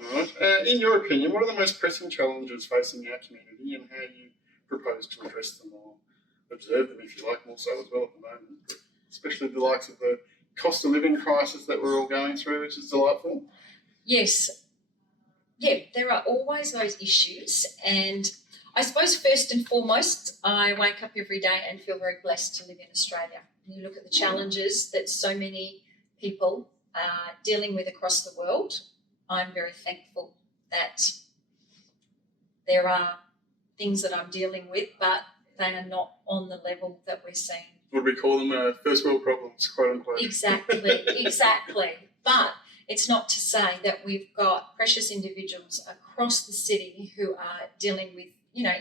All right. In your opinion, what are the most pressing challenges facing our community and how you propose to address them or observe them, if you like, more so as well at the moment, but especially the likes of the cost of living crisis that we're all going through, which is delightful? Yes. Yeah, there are always those issues, and I suppose first and foremost, I wake up every day and feel very blessed to live in Australia. You look at the challenges that so many people are dealing with across the world. I'm very thankful that there are things that I'm dealing with, but they are not on the level that we're seeing. What do we call them? First world problems, quote unquote. Exactly. But it's not to say that we've got precious individuals across the city who are dealing with,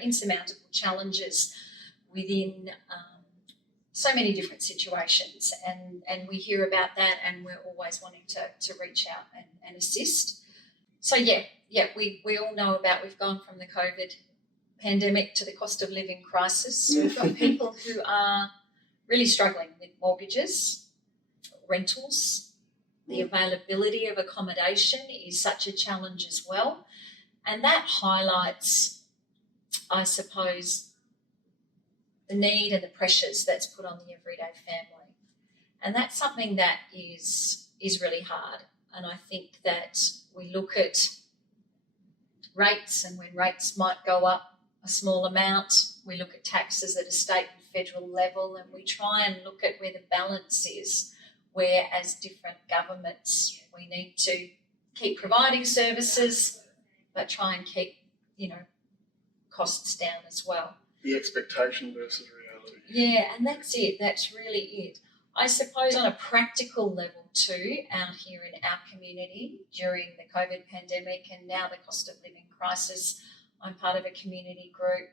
insurmountable challenges within so many different situations. And we hear about that, and we're always wanting to reach out and assist. So, we all know about, we've gone from the COVID pandemic to the cost of living crisis. We've got people who are really struggling with mortgages, rentals. The availability of accommodation is such a challenge as well. And that highlights, I suppose, the need and the pressures that's put on the everyday family. And that's something that is really hard. And I think that we look at rates, and when rates might go up a small amount, we look at taxes at a state and federal level, and we try and look at where the balance is, where as different governments we need to keep providing services but try and keep, costs down as well. The expectation versus reality. Yeah, and that's it. That's really it. I suppose on a practical level too, out here in our community during the COVID pandemic and now the cost of living crisis, I'm part of a community group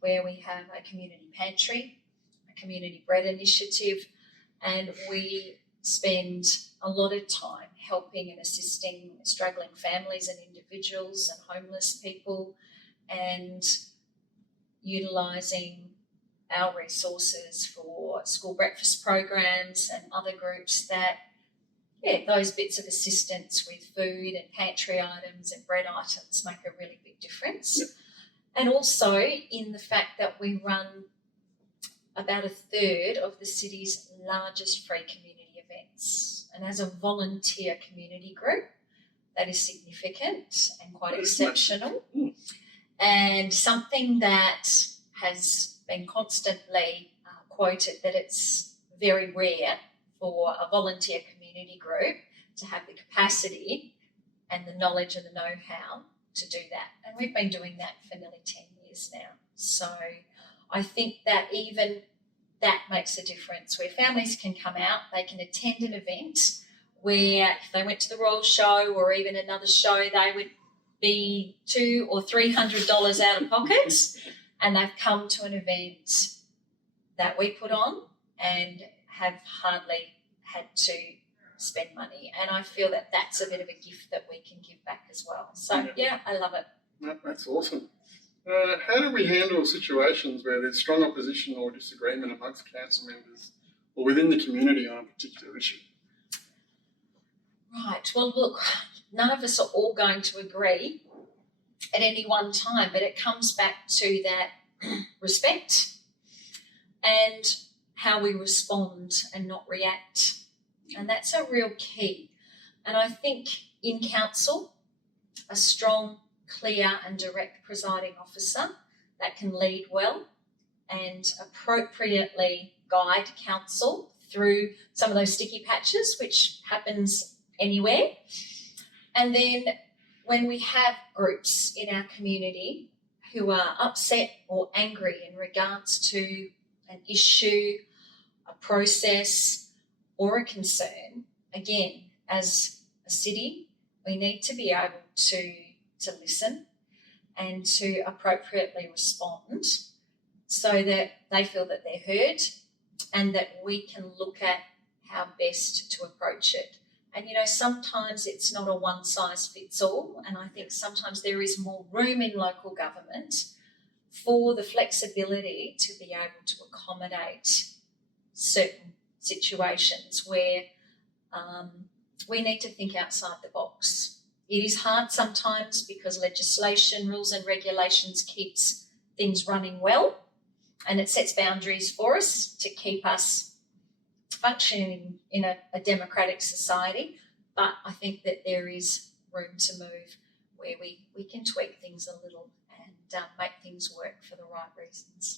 where we have a community pantry, a community bread initiative, and we spend a lot of time helping and assisting struggling families and individuals and homeless people, and utilising our resources for school breakfast programs and other groups that, those bits of assistance with food and pantry items and bread items make a really big difference. Yep. And also in the fact that we run about a third of the city's largest free community events. And as a volunteer community group, that is significant and quite exceptional. And something that has been constantly quoted, that it's very rare for a volunteer community group to have the capacity and the knowledge and the know-how to do that. And we've been doing that for nearly 10 years now. So I think that even that makes a difference, where families can come out, they can attend an event where if they went to the Royal Show or even another show, they would be $200 or $300 out of pocket, and they've come to an event that we put on and have hardly had to spend money. And I feel that that's a bit of a gift that we can give back as well. So, I love it. That's awesome. How do we handle situations where there's strong opposition or disagreement amongst council members or within the community on a particular issue? Right. Well, look, none of us are all going to agree at any one time, but it comes back to that respect and how we respond and not react. And that's a real key. And I think in council, a strong, clear and direct presiding officer that can lead well and appropriately guide council through some of those sticky patches, which happens anywhere. And then when we have groups in our community who are upset or angry in regards to an issue, a process or a concern, again, as a city, we need to be able to listen and to appropriately respond so that they feel that they're heard and that we can look at how best to approach it. And, sometimes it's not a one-size-fits-all, and I think sometimes there is more room in local government for the flexibility to be able to accommodate certain situations where we need to think outside the box. It is hard sometimes because legislation, rules and regulations keeps things running well, and it sets boundaries for us to keep us functioning in a democratic society. But I think that there is room to move where we can tweak things a little and make things work for the right reasons.